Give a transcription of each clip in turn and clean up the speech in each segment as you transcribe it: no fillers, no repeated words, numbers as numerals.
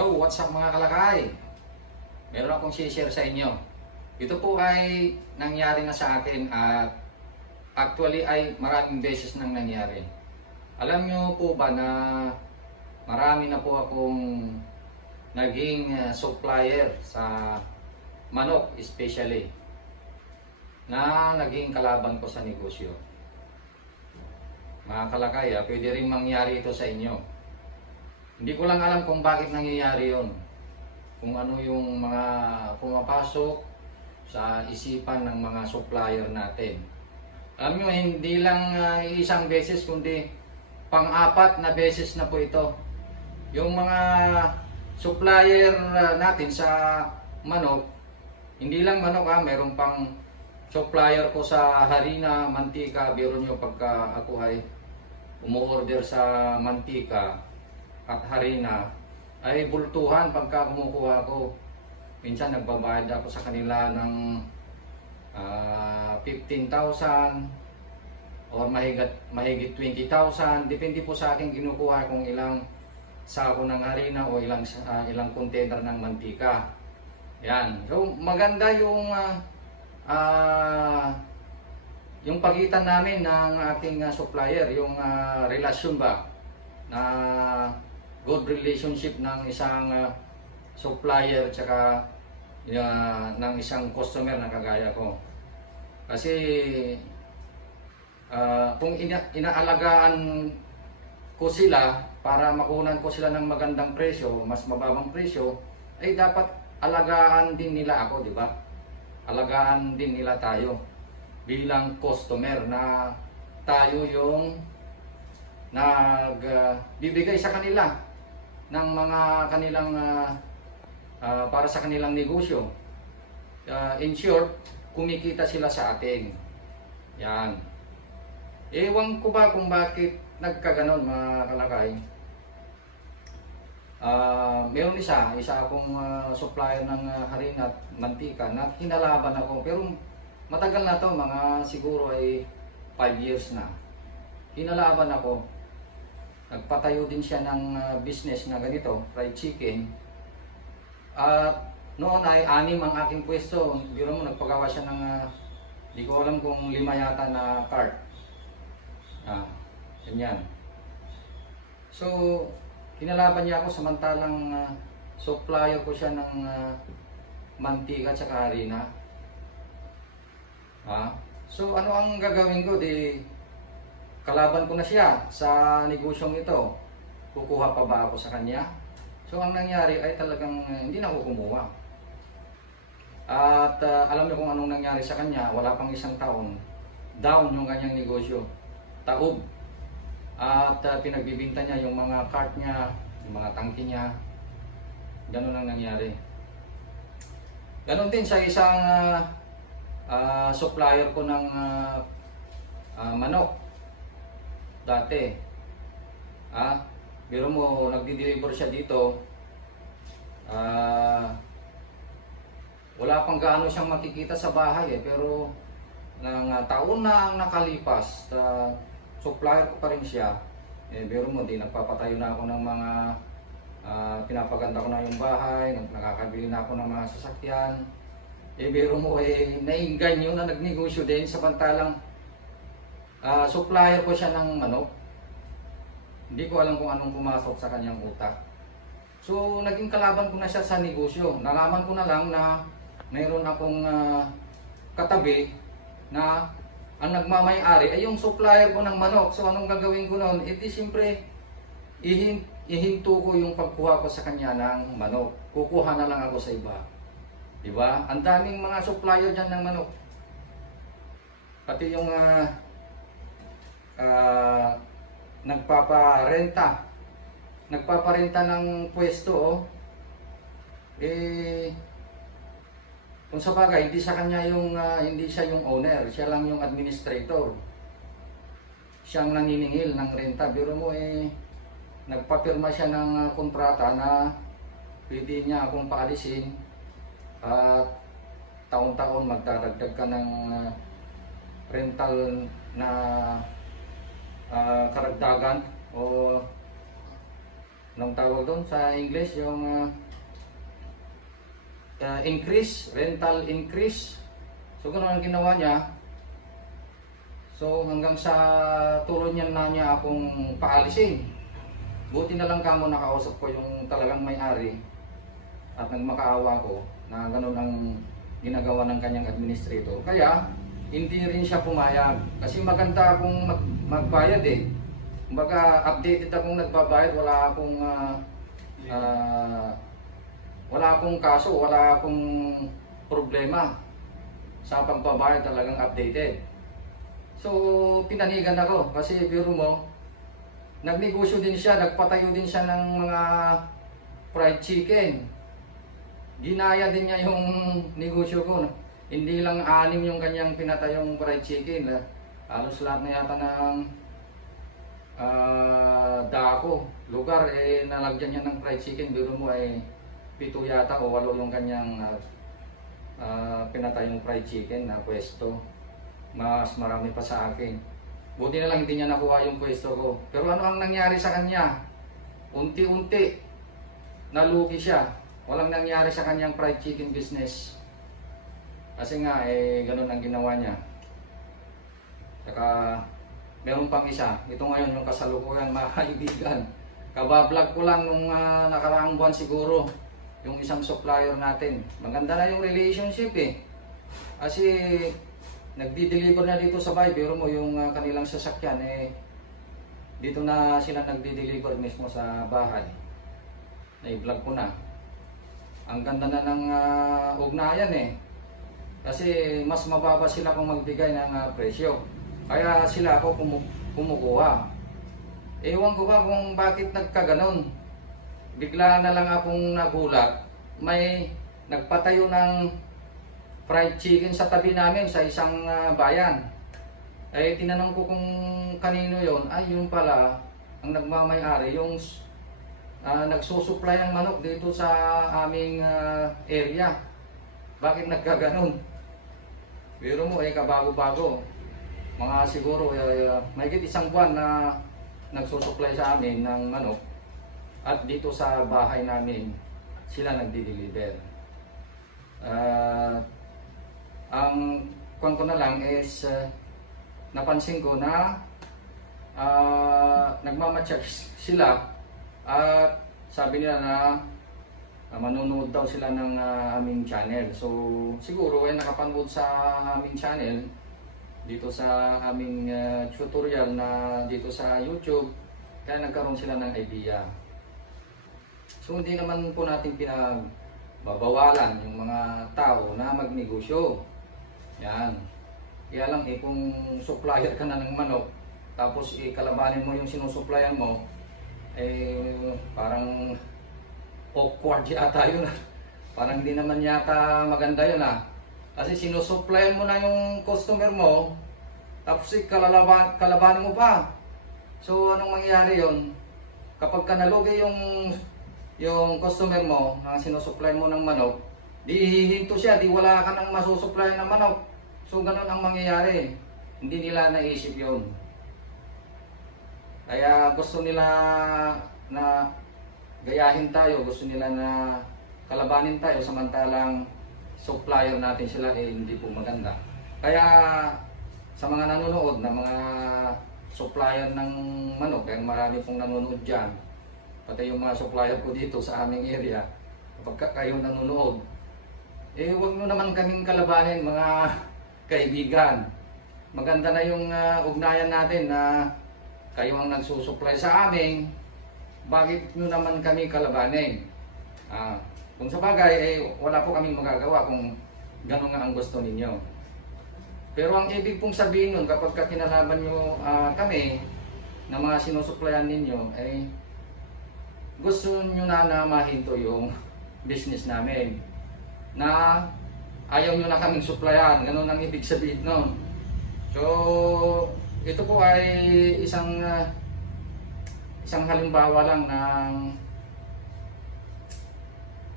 Yo, what's up mga kalakay? Meron akong share sa inyo. Ito po ay nangyari na sa akin at actually ay maraming beses nang nangyari. Alam nyo po ba na marami na po akong naging supplier sa manok especially na naging kalaban ko sa negosyo. Mga kalakay, pwede rin mangyari ito sa inyo. Hindi ko lang alam kung bakit nangyayari yon. Kung ano yung mga pumapasok sa isipan ng mga supplier natin. Alam nyo, hindi lang isang beses kundi pang-apat na beses na po ito. Yung mga supplier natin sa manok, hindi lang manok meron pang supplier ko sa harina, mantika. Biro nyo pagka ako ay umu-order sa mantika at harina ay bultuhan pagka kumukuha ko. Minsan nagbabayad ako sa kanila ng 15,000 or mahigit 20,000. Depende po sa akin kinukuha kung ilang sako ng harina o ilang container ng mantika. Yan. So maganda yung pagitan namin ng aking supplier, yung relasyon ba na good relationship ng isang supplier tsaka ng isang customer na kagaya ko. Kasi kung inaalagaan ko sila para makunan ko sila ng magandang presyo, mas mababang presyo, ay dapat alagaan din nila ako, di ba? Alagaan din nila tayo bilang customer na tayo yung nagbibigay sa kanila ng mga kanilang para sa kanilang negosyo. In short, kumikita sila sa atin. Yan. Ewan ko ba kung bakit nagkaganon mga kalakay. Meron isa akong supplier ng harina at mantika na kinalaban ako, pero matagal na to, mga siguro ay 5 years na. Kinalaban ako. Nagpatayo din siya ng business na ganito, fried chicken. At noon ay 6 ang aking pwesto. Biro mo, nagpagawa siya ng di ko alam kung 5 yata na cart. Ganyan. So kinalaban niya ako samantalang supplier ko siya ng mantika at saka harina. So ano ang gagawin ko? Di kalaban ko na siya sa negosyong ito. Kukuha pa ba ako sa kanya? So ang nangyari ay talagang hindi na ako kumuha. At alam niyo kung anong nangyari sa kanya. Wala pang 1 taon, down yung kanyang negosyo. Taob. At pinagbibinta niya yung mga cart niya, yung mga tangke niya. Ganun ang nangyari. Ganun din sa isang supplier ko ng manok dati. Biro mo, nagdi-deliver siya dito. Wala pang gaano siyang makikita sa bahay pero ng taon na ang nakalipas, supplier ko pa rin siya. Biro mo, nagpapatayo na ako ng mga pinapaganda ko na yung bahay, nakakabili na ako ng mga sasakyan. Biro mo, nainganyo na nagnegosyo din samantalang supplier ko siya ng manok. Hindi ko alam kung anong pumasok sa kanyang utak. So naging kalaban ko na siya sa negosyo. Nalaman ko na lang na mayroon akong katabi na ang nagmamay-ari ay yung supplier ko ng manok. So anong gagawin ko noon? Siyempre ihinto ko yung pagkuha ko sa kanya ng manok. Kukuha na lang ako sa iba. Diba? Ang daming mga supplier dyan ng manok. Pati yung nagpaparenta ng pwesto. Kung sa bagay, hindi siya yung owner, siya lang yung administrator. Siyang naniningil ng renta. Biro mo, nagpapirma siya ng kontrata na pwede niya akong paalisin at taon-taon magdadagdag ka ng rental na karagdagan o anong tawag doon sa English, yung increase, rental increase. So ganun ang ginawa niya. So hanggang sa tuloy niya na niya akong paalisin. Buti na lang kamo nakausap ko yung talagang may-ari at nagmakaawa ko na ganun ang ginagawa ng kanyang administrator. Kaya hindi rin siya pumayag kasi maganda akong magbayad eh. Kumbaga updated akong nagbabayad, wala akong kaso, wala akong problema sa pagbabayad, talagang updated. So pinanigan ako kasi biro mo, nagnegosyo din siya, nagpatayo din siya ng mga fried chicken. Ginaya din niya yung negosyo ko. Hindi lang 6 yung kanyang pinatayong fried chicken. Halos lahat na yata ng dako, lugar, nalagyan niya ng fried chicken. Biro mo 7 yata o 8 yung kanyang pinatayong fried chicken na pwesto. Mas marami pa sa akin. Buti na lang hindi niya nakuha yung pwesto ko. Pero ano ang nangyari sa kanya? Unti-unti nalugi siya. Walang nangyari sa kanyang fried chicken business. Kasi nga ganun ang ginawa niya. Saka meron pang isa. Ito ngayon yung kasalukuyan, mga kaibigan. Kabablog ko lang nung nakaraang buwan siguro. Yung isang supplier natin. Maganda na yung relationship eh. Kasi nagdi-deliver na dito sa bahay, pero mo yung kanilang sasakyan dito na sila nagdi-deliver mismo sa bahay. Na-vlog ko na. Ang ganda na ng ugnayan eh. Kasi mas mababa sila kung magbigay ng presyo. Kaya sila ako kumukuha. Ewan ko ba kung bakit nagkaganon. Bigla na lang akong nagulat. May nagpatayo ng fried chicken sa tabi namin sa isang bayan. Tinanong ko kung kanino yon. Ay, yun pala ang nagmamay-ari, yung nagsusupply ng manok dito sa aming area. Bakit nagkaganon? Pero mo kabago-bago. Mga siguro mahigit 1 buwan na nagsusupply sa amin ng manok. At dito sa bahay namin sila nagdi-deliver. Ang kung ko na lang is napansin ko na nagmamatch sila at sabi nila na manonood daw sila ng aming channel. So siguro nakapanood sa aming channel dito sa aming tutorial na dito sa YouTube, kaya nagkaroon sila ng idea. So hindi naman po natin pinagbabawalan yung mga tao na magnegosyo. Yan. Kaya lang kung supplier ka na ng manok, tapos kalabanin mo yung sinusupplyan mo, parang awkward yata yun. Parang hindi naman yata maganda yun Kasi sinusupplyan mo na yung customer mo, tapos kalabanin mo pa. So anong mangyayari yun? Kapag nalugi yung customer mo na sinusupplyan mo ng manok, di hihinto siya, di wala ka nang masusupplyan ng manok. So ganun ang mangyayari. Hindi nila naisip yun. Kaya gusto nila na gayahin tayo, gusto nila na kalabanin tayo, samantalang supplier natin sila hindi po maganda. Kaya sa mga nanonood na mga supplier ng manok, kaya marami pong nanonood dyan, pati yung mga supplier ko dito sa aming area, kapag kayo nanonood, huwag nyo naman kaming kalabanin, mga kaibigan. Maganda na yung ugnayan natin na kayo ang nagsusupply sa amin. Bakit nyo naman kami kalabanin? Kung sa bagay, wala po kaming magagawa kung gano'n nga ang gusto ninyo. Pero ang ibig pong sabihin nun, kapag kinalaban nyo kami na mga sinusupplyan ninyo, gusto nyo na mahinto yung business namin. Na ayaw nyo na kaming supplyan, ganun ang ibig sabihin nun. So, ito po ay isang halimbawa lang ng,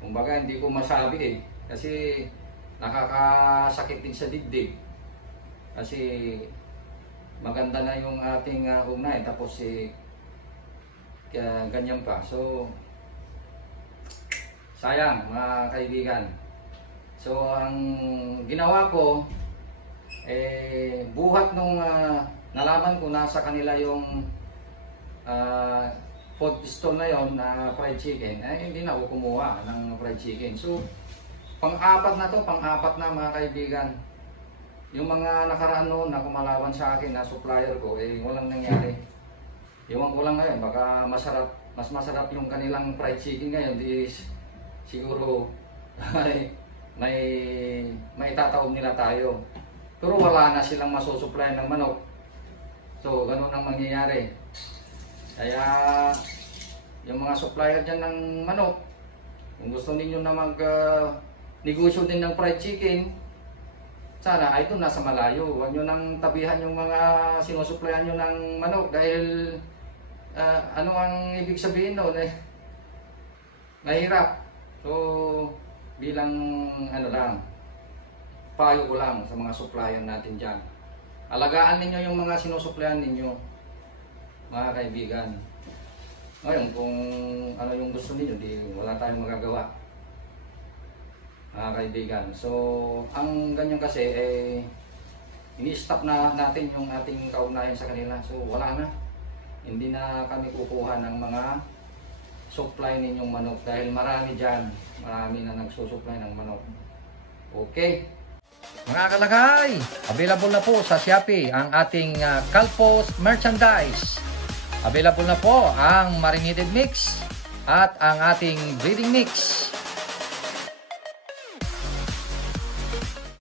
kumbaga hindi ko masabi kasi nakakasakit din sa dibdib. Kasi maganda na yung ating ugnayan, tapos ganyan pa. So, sayang mga kaibigan. So, ang ginawa ko, buhat nung nalaman ko nasa kanila yung food stall na yon na fried chicken, hindi na ako kumuha ng fried chicken. So, pang-apat na to, pang-apat na mga kaibigan. Yung mga nakaraan noon na kumalawan sa akin na supplier ko, walang nangyari. Iwan ko lang ngayon, baka mas masarap yung kanilang fried chicken ngayon. Siguro may tataob nila tayo. Pero wala na silang masusupply ng manok. So, ganun ang mangyayari. Kaya, yung mga supplier dyan ng manok, kung gusto ninyo na mag-negosyo din ng fried chicken, sana ito nasa malayo. Huwag nyo nang tabihan yung mga sinusuplayan nyo ng manok dahil ano ang ibig sabihin noon mahirap. So, bilang payo ko lang sa mga supplier natin dyan. Alagaan ninyo yung mga sinusuplayan ninyo, mga kaibigan. Ngayon, kung ano yung gusto ninyo, wala tayong magagawa, mga kaibigan. So, ang ganyan kasi, ini-stop na natin yung ating kaugnayan sa kanila. So, wala na. Hindi na kami kukuha ng mga supply ninyong manok dahil marami dyan. Marami na nagsusupply ng manok. Okay. Mga kalakay, available na po sa Shopee ang ating Calpos merchandise. Available na po ang marinated mix at ang ating breeding mix.